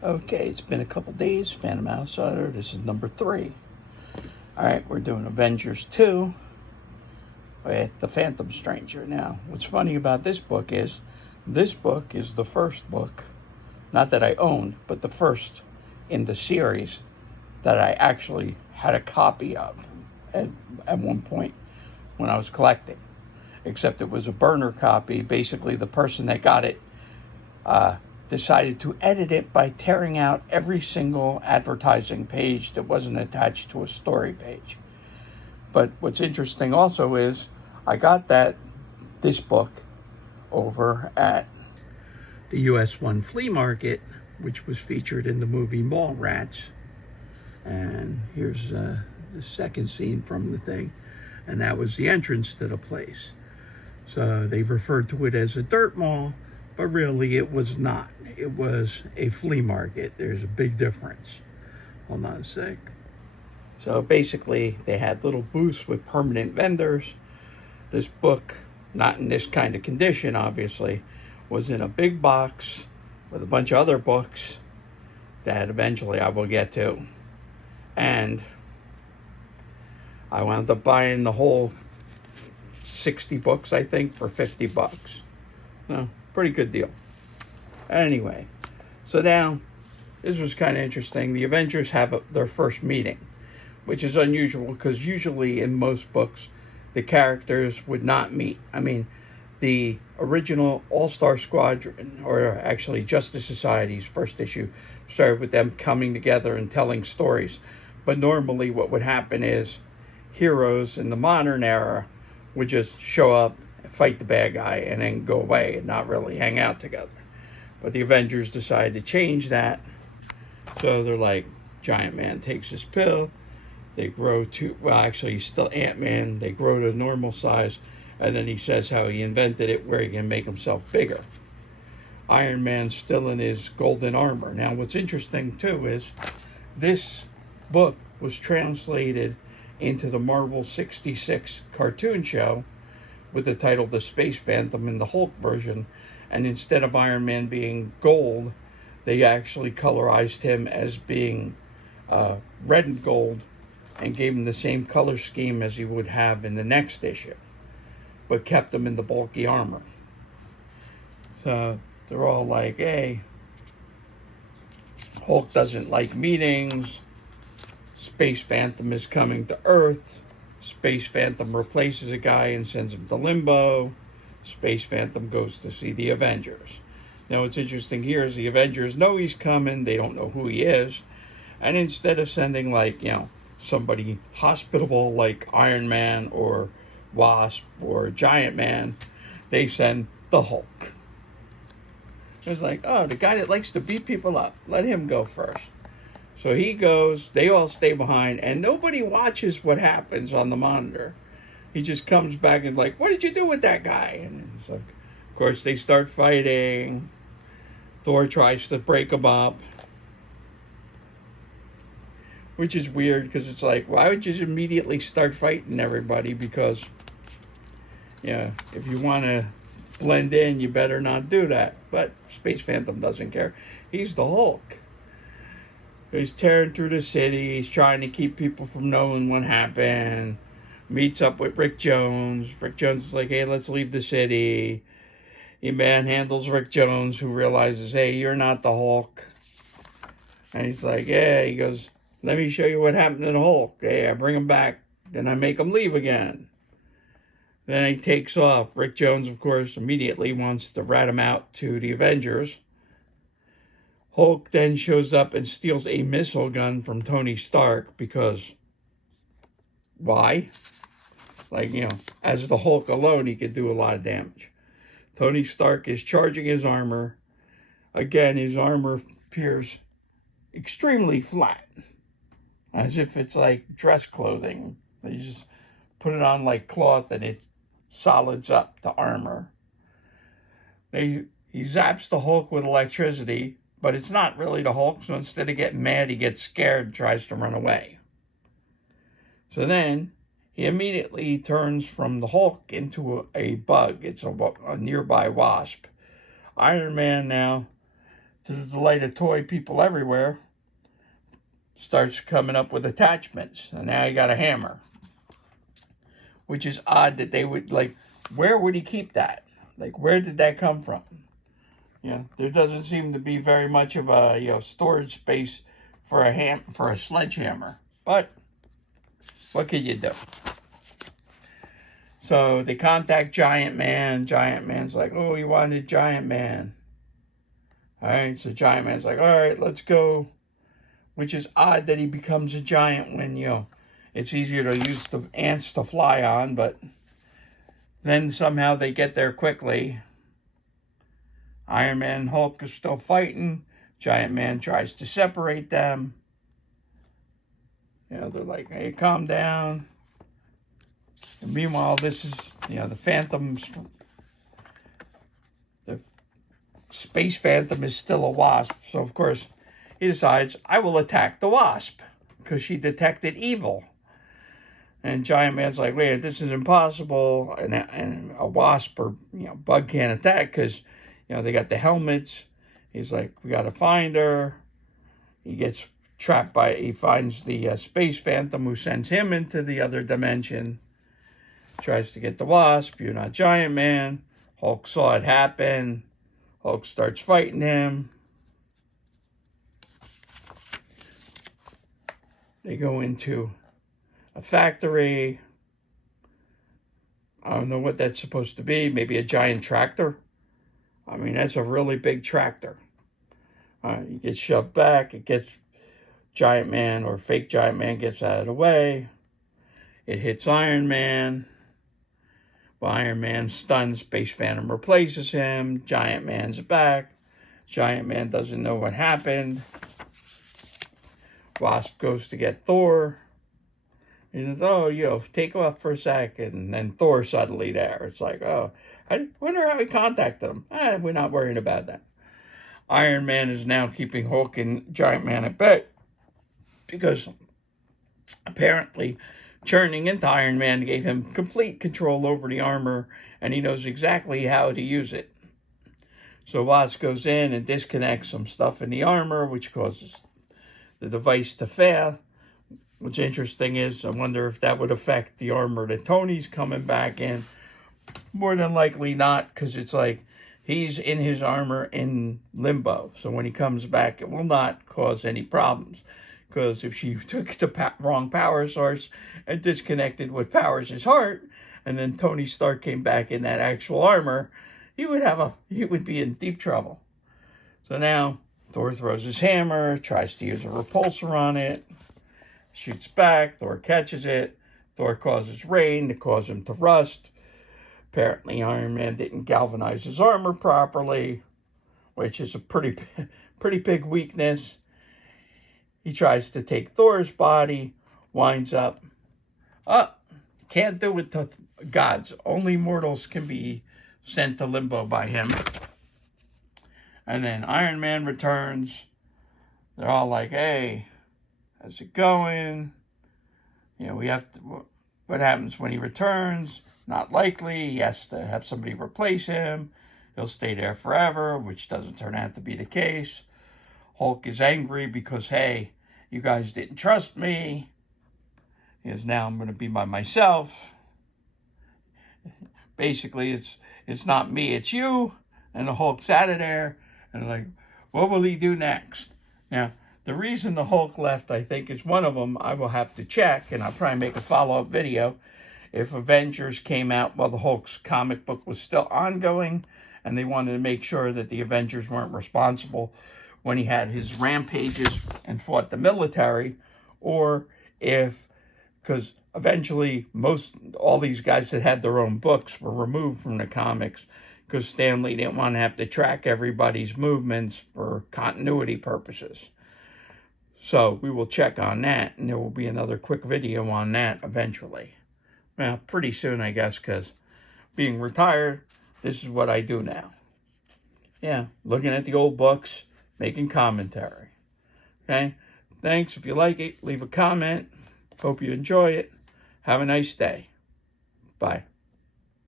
Okay, it's been a couple days. Phantom Outsider. This is number 3. Alright, we're doing Avengers 2 with the Phantom Stranger. Now, what's funny about this book is the first book, not that I owned, but the first in the series that I actually had a copy of at one point when I was collecting. Except it was a burner copy. Basically, the person that got it decided to edit it by tearing out every single advertising page that wasn't attached to a story page. But what's interesting also is I got this book over at the US 1 flea market, which was featured in the movie Mallrats. And here's the second scene from the thing. And that was the entrance to the place. So they referred to it as a dirt mall, but really it was not. It was a flea market. There's a big difference. Hold on a sec. So basically they had little booths with permanent vendors. This book, not in this kind of condition obviously, was in a big box with a bunch of other books that eventually I will get to. And I wound up buying the whole 60 books, I think, for $50. No, pretty good deal. Anyway, so now, this was kind of interesting. The Avengers have their first meeting, which is unusual because usually in most books, the characters would not meet. I mean, the original All-Star Squadron, or actually Justice Society's first issue, started with them coming together and telling stories. But normally what would happen is heroes in the modern era would just show up, fight the bad guy, and then go away and not really hang out together. But the Avengers decided to change that. So they're like, Giant Man takes his pill. They grow to, well, actually, he's still Ant-Man. They grow to normal size. And then he says how he invented it where he can make himself bigger. Iron Man's still in his golden armor. Now, what's interesting, too, is this book was translated into the Marvel 66 cartoon show with the title The Space Phantom in the Hulk version. And instead of Iron Man being gold, they actually colorized him as being red and gold and gave him the same color scheme as he would have in the next issue, but kept him in the bulky armor. So they're all like, hey, Hulk doesn't like meetings. Space Phantom is coming to Earth. Space Phantom replaces a guy and sends him to Limbo. Space Phantom goes to see the Avengers. Now what's interesting here is the Avengers know he's coming. They don't know who he is. And instead of sending somebody hospitable like Iron Man or Wasp or Giant Man, they send the Hulk. It's like, oh, the guy that likes to beat people up, let him go first. So he goes, they all stay behind, and nobody watches what happens on the monitor. He just comes back and like, what did you do with that guy? And it's like, of course, they start fighting. Thor tries to break them up, which is weird because it's like, why would you just immediately start fighting everybody? Because, if you want to blend in, you better not do that. But Space Phantom doesn't care. He's the Hulk. He's tearing through the city. He's trying to keep people from knowing what happened. Meets up with Rick Jones. Rick Jones is like, hey, let's leave the city. He manhandles Rick Jones, who realizes, hey, you're not the Hulk. And he's like, yeah, he goes, let me show you what happened to the Hulk. Hey, I bring him back, then I make him leave again. Then he takes off. Rick Jones, of course, immediately wants to rat him out to the Avengers. Hulk then shows up and steals a missile gun from Tony Stark because, why? As the Hulk alone, he could do a lot of damage. Tony Stark is charging his armor. Again, his armor appears extremely flat, as if it's like dress clothing. You just put it on like cloth and it solids up to armor. He zaps the Hulk with electricity, but it's not really the Hulk, so instead of getting mad, he gets scared and tries to run away. So then he immediately turns from the Hulk into a bug. It's a nearby wasp. Iron Man now to the delight of toy people everywhere, starts coming up with attachments. And now he got a hammer. Which is odd that they would, like, where would he keep that? Like, where did that come from? There doesn't seem to be very much of a, storage space for a sledgehammer. But what can you do? So they contact Giant Man. Giant Man's like, oh, he wanted Giant Man. All right, so Giant Man's like, all right, let's go. Which is odd that he becomes a giant when, it's easier to use the ants to fly on, but then somehow they get there quickly. Iron Man and Hulk are still fighting. Giant Man tries to separate them. They're like, hey, calm down. And meanwhile, this is, the Space Phantom is still a wasp. So, of course, he decides, I will attack the wasp because she detected evil. And Giant Man's like, wait, this is impossible. And a wasp or, bug can't attack because, they got the helmets. He's like, we got to find her. He gets trapped he finds the Space Phantom who sends him into the other dimension. Tries to get the wasp. You're not Giant Man. Hulk saw it happen. Hulk starts fighting him. They go into a factory. I don't know what that's supposed to be. Maybe a giant tractor. I mean, that's a really big tractor. He gets shoved back. It gets Giant Man or fake Giant Man gets out of the way. It hits Iron Man. Well, Iron Man stuns. Space Phantom replaces him. Giant Man's back. Giant Man doesn't know what happened. Wasp goes to get Thor. He says, oh, take off for a second. And then Thor's suddenly there. It's like, oh, I wonder how he contacted him. We're not worrying about that. Iron Man is now keeping Hulk and Giant Man at bay because apparently turning into Iron Man gave him complete control over the armor, and he knows exactly how to use it. So Wasp goes in and disconnects some stuff in the armor, which causes the device to fail. What's interesting is, I wonder if that would affect the armor that Tony's coming back in. More than likely not, because it's like he's in his armor in limbo. So when he comes back, it will not cause any problems. Because if she took the wrong power source and disconnected what powers his heart, and then Tony Stark came back in that actual armor, he would be in deep trouble. So now Thor throws his hammer, tries to use a repulsor on it, shoots back. Thor catches it. Thor causes rain to cause him to rust. Apparently, Iron Man didn't galvanize his armor properly, which is a pretty big weakness. He tries to take Thor's body, winds up, can't do it to gods. Only mortals can be sent to limbo by him. And then Iron Man returns. They're all like, hey, how's it going? What happens when he returns? Not likely. He has to have somebody replace him. He'll stay there forever, which doesn't turn out to be the case. Hulk is angry because, hey, you guys didn't trust me. Because now I'm going to be by myself. Basically, it's not me, it's you. And the Hulk's out of there. And like, what will he do next? Now, the reason the Hulk left, I think, is one of them. I will have to check, and I'll probably make a follow-up video. If Avengers came out while the Hulk's comic book was still ongoing, and they wanted to make sure that the Avengers weren't responsible when he had his rampages and fought the military, or because eventually all these guys that had their own books were removed from the comics because Stan Lee didn't want to have to track everybody's movements for continuity purposes. So we will check on that, and there will be another quick video on that eventually. Well, pretty soon, I guess, because being retired, this is what I do now. Yeah, looking at the old books, making commentary. Okay? Thanks. If you like it, leave a comment. Hope you enjoy it. Have a nice day. Bye.